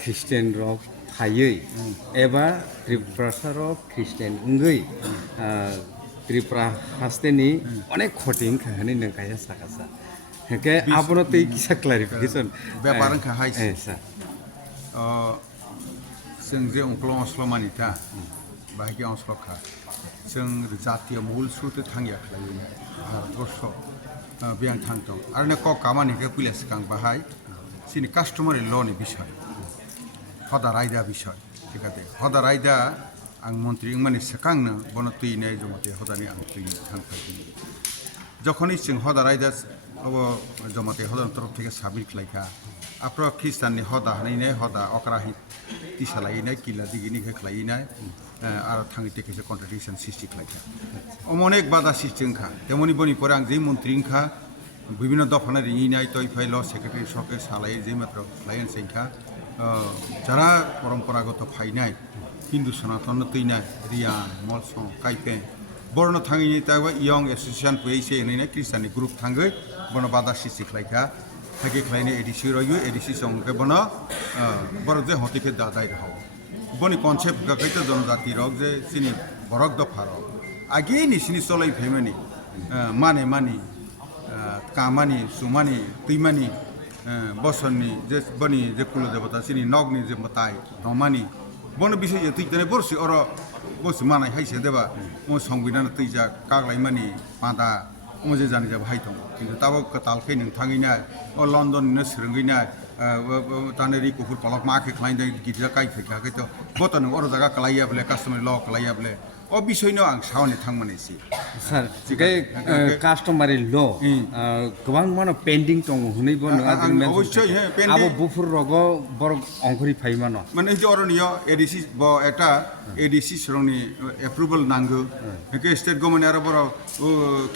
খ্রিস্টান রক থাইयै एबा त्रिपुरा रक ख्रिस्टान उंगै त्रिपुरा हास्तेनि अनेक खटिं खाहानि नंखाया साखासा हेके आपनो तै किसा क्लारिफिकेशन बेपारन खा हाइस जों जे अंक्ल असलमानिता बाहायके अंसलखा जों जातीय मूल सुते थांगिया खालायो भारतवर्ष बियां थांतो आरो क कामानिके पुलिस कां बाहाय सिनि कास्टमारि लनि बिषय हदा रायदा बिषय ठीक আছে हदा रायदा आं मन्त्रि माने सेकांनो बन तैनाय जमाते हदानि आं तैनि थांफाय যখনই जों हदा रायदा अब जमाते हदानि तरफ থেকে साबित खालायखा आफ्र ख्रिस्टाननि हदा हानायनाय हदा अक्राहि तिसालायनाय किला दिगिनिखौ खालायनाय आरो थाङै टेकेसे कन्ट्राडिक्शन सृष्टि खालायखा अनेक बादा सृष्टिखा तेमनि बनि परे आं जे मन्त्रिखा বিভিন্ন দফানের ইনাই তৈফাই ল সেক্রেটারি সরকে সালাই যে মাত্র ক্লায়েন্ট সংখ্যা যারা পরম্পরাগত ফাইনাই হিন্দু সনাতন তৈনাই রিয়ান মলসং কাইপে বর্ণ থাঙিনি তাই ইয়ং এসোসিয়েশন পেয়েছে এনে খ্রিস্টানनि গ্রুপ থাঙ্গै বন বাদা সৃষ্টি খালাইখা থাকি খালাইনে এডিসি রয়ু এডিসি সংকে বন বড় যে হতিকে দাদাই রহ বনি কনসেপ্ট গাকাইতে জনজাতি রক যে সিনি বরক দফা রক আগে নিসিনি চলাই ফেমানি মানে মানি कामानि सुमानि तैमानि बसरनि जे बनि जे कुल देवता सिनि नगनि जे मताय नमानि बन बिषय जे तैतने बरसि अर बस मानाय हाइसे देबा म संबिधान तैजा कागलायमानि पादा मजे जानि जा हाइ दं किन्तु ताबो कतालखै नोंथाङैना अ लन्डननो सोरंगैना ताने रिकुफुर पलक माखे खालायनाय गिदिरा काइखै त बतन अर जागा कलायाबले कास्टमार ल कलायाबले अ बिषयनो आं सावनि थांमानैसि सर जिकै कास्टमारि ल गोबां मानो पेन्डिं दङ हुनैबो नङा जों अवश्य पेन्डिं आबो बुफुर रग बर अंखरि फाइमानो माने जे अरनियो एडिसि ब एटा एडिसि सरंनि एप्रुवल नांगो के स्टेट गभर्नमेन्ट आरो बर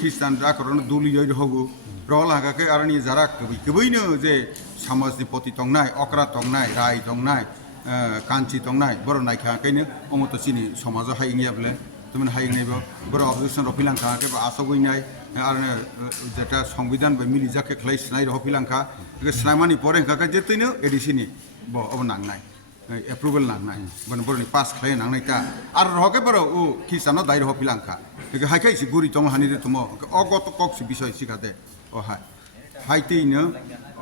ख्रिस्टान राकरन दुलियै रहगो रल हागाके आरनि जारा कबैनो जे समाजनि पति तंनाय अक्रा तंनाय राय तंनाय कान्ची तंनाय बर नायखाखैनो अमत सिनि समाज हाइङियाबले तुमन हाइङैबो बर अबजेक्शन रफिलांखा के आसगैनाय आरो जेटा संविधान बे मिलि जाके खलाय सिनाय रफिलांखा के स्नायमानि परे काका जेतैनो एडिसिनि ब अब नांनाय एप्रुवल नांनाय बन बरनि पास खलाय नांनायता आरो रहके बर ओ खिसानो दाय रफिलांखा के हाइखाइसि गुरि तंग हानि रे तुम अगत कक्सि বিষয় सिखाते ओ हाइतैनो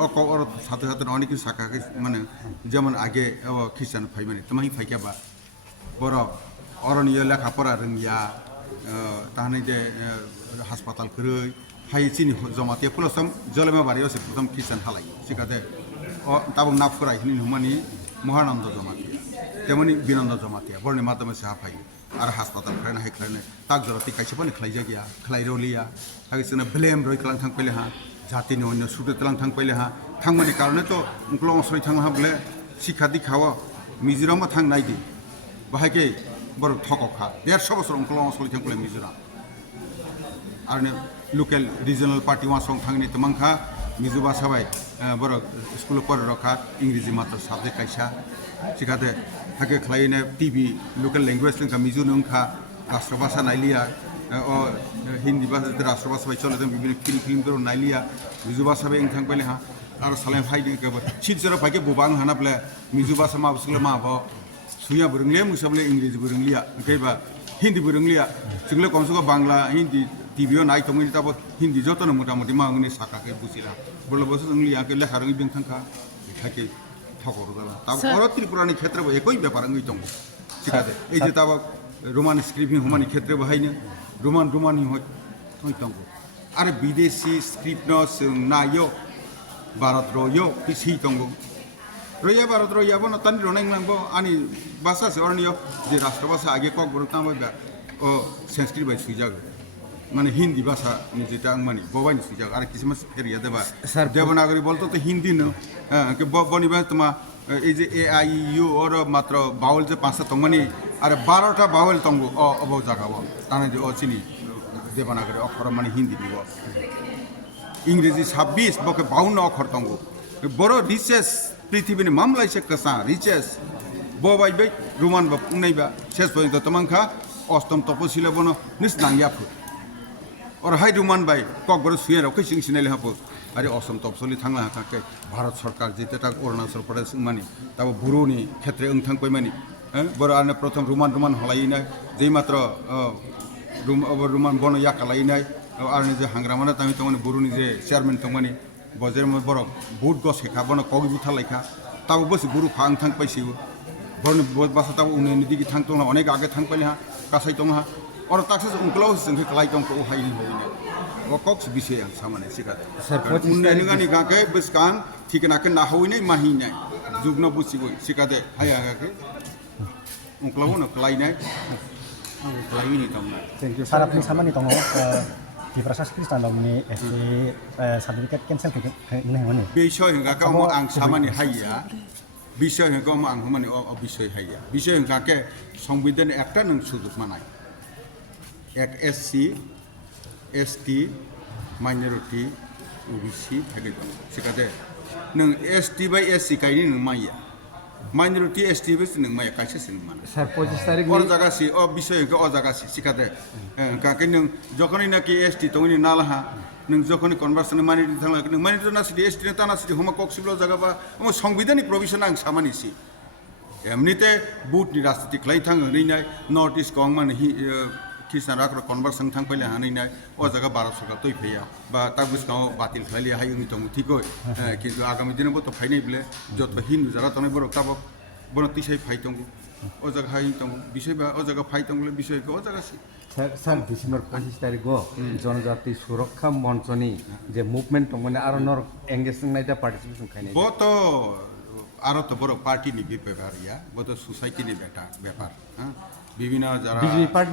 अक और साथे साथे अनेक साका माने जेमन आगे अब ख्रिस्टान फाइमानि तमाहि फाइकाबा बर अरनियो लेखा परा रोंगिया ताहानै दे हासपाताल खरै हाइचिनि जमाते पुलसम जलमा बारियाव से प्रथम ख्रिस्टान हालाय सिखाते अ ताबं ना फुराय हिनि हुमानि महानन्द जमाते तेमनि बिनन्द जमाते बरनि माध्यमे से हाफाय आरो हासपाताल खरायना हाइख्लायना ताक जराति काइसे पनि खलाय जागिया खलाय रलिया हागिसना ब्लेम रय खलां थां पहिले हा जातिनि अन्य सुदे तलां थां पहिले हा थांमानि कारणे तो उंक्ल असरै थां हाबले शिक्षा दिखाव मिजोराम थां नायदि बाहायके बर थकखा 150 बছर उंक्ल असरै थां पहिले मिजोराम आरो लोकल रिजनल पार्टी वासं थांनि तमांखा मिजुबा साबाय बर स्कुल पर रखा इंग्रेजी मात्र साबजेक्ट काइसा सिखाते हाके खलायने टीवी लोकल लैंग्वेज नखा मिजु नखा राष्ट्रभाषा नाइलिया अ हिंदी भाषा राष्ट्रभाषा बाय चले बिभिन्न फिल्म दर नाइलिया मिजु भाषा बे इंथां पहिले हा आरो सालाय फाइदि के सिजरा फाइके बुबां हानाब्ले मिजु भाषा मा बसले मा भ सुया बुरंगले मुसबले इंग्रेजी बुरंगलिया केबा हिंदी बुरंगलिया सिगले कमसको बांग्ला हिंदी टिभिओ नाइ तमनि ताबो हिंदी जतन मोटामोटी मांगनि साका के बुसिला बोलो बस इंग्लिया के लेखा रंगि बिंथांखा थाके ठगरो दाला ताबो अर त्रिपुरानि क्षेत्रबो एकই ব্যাপার अंगै दं सिखाते ए जे ताबो रोमान स्क्रिप्टिं हुमानि क्षेत्र बाहायनो रोमानि होय दं आरो विदेशी स्क्रिप्ट न नायो भारत रयो पिसि दं रया भारत रया बन तानि रनाय नांगो आनि भाषा से अरनियो जे राष्ट्रभाषा आगे कक बरता बायबा ओ संस्कृत बाय सुइजागो माने हिंदी भाषा नि जेटा आं माने बबाइनि सुइजागो आरो किसुमान एरिया देबा देवनागरी बोलतो तो हिंदी न के बनिबा तमा এই যে এ আই ইউ और मात्र बावल जे पांचटा तंगमानि आरो 12टा बावल तंगो अ अब जागाव ताने जे अचिनि देवनागरी अक्षर माने हिंदी निबो इंग्रेजी 26 बके 52 अक्षर तंगो बर रिचेस पृथ्वीनि मामलाइसे कसा रिचेस बबाय बे रोमान बा उनैबा शेष पर्यन्त तमंखा अष्टम तपशिला बनो निस नांगियाफु और हाय रोमान बाय ककबर सुया रखै सिं सिनाइले हापो आरो असम तपसलि थांनो हाखाखै भारत सरकार जेतेटा अरुणाचल प्रदेश माने ताबो बर'नि क्षेत्रे थांबाय माने बर' आरो प्रथम रुमान हलायनाय जे मात्र रुमान बन याकालायनाय आरो जे हांग्रामाना तामि तमाने बर'नि जे चेयारमेन तमाने बजेर बर' बुट गस हेखा बन कगि बुथा लायखा ताबो बस बर' फां थांबायसिबो बर'नि बासा ताबो उन्नयनि दिगि थांतोंना अनेक आगे थांबाय हा गासै दं हा और ताक्सेस उनक्लाव जोंखै कलाय दंखौ हायनि होयनो वकक्स बिषय आं सामाने सिका उन्नयनि गानि गाके बिसकान ठिकनाके नाहौइनाय माहिनाय जुगना बुसिबो सिकादे हाया गाके उनक्लाव न कलायनाय कलायनि दंना थैंक यू सार अपनी सामानि दङ दिप्रासास ख्रिस्टान दंनि एसि सार्टिफिकेट केन्सेल खालामनो होनो बिषय गाके आं सामानि हाया বিষয় হঙ্কা আং মানে বিষয় হাইয়া বিষয় হঙ্কাকে সংবিধান একটা নং সুযোগ মানায় এক এসসি এসটি মাইনরিটি ওবিসি থাকে সেখানে নং এসটি বাই এসসি কাইনি নং মাইয়া মাইনরিটি এসটি বাই নং মাইয়া কাইছে নং মানে স্যার 25 তারিখ অর জায়গাসি বিষয় হঙ্কা অ জায়গাসি সেখানে কাকে নং যখনই নাকি এসটি তখনই নালাহা नों जखनि कनभार्सन मानि थांला नों मानि तो नासि एसटि ना तानासि हमा कक्सिबल जागाबा हम संविधाननि प्रोविजन आं सामानिसि एमनिते बुटनि राजनीति खलाय थाङो नैनाय नर्थ इस्ट कं माने ख्रिस्टान राखर कनभार्सन थांफैले हानैनाय अ जागा भारत सरकार तैफैया बा तागुसकाव बातिल खलायले हाय उनि दं थिगै किन्तु आगामी दिनाव तो फाइनाय बिले जत हिन्दु जारा तनाय बर ताबक बन तिसाय फाइ दं अ जागा हाय दं बिसय बा अ जागा फाइ दंले बिसयखौ अ जागासि স্যার ডিসেম্বর 25 তারিখ জনজাতি সুরক্ষা মঞ্চনি যে মুভমেন্ট মানে আরো নর এঙ্গেজিং নাইটা পার্টিসিপেশন খাইনি বত আরো তো বড় পার্টি নি ব্যাপার ইয়া বত সোসাইটি নি ব্যাপার হ্যাঁ বিভিন্ন যারা বিজেপি পার্টি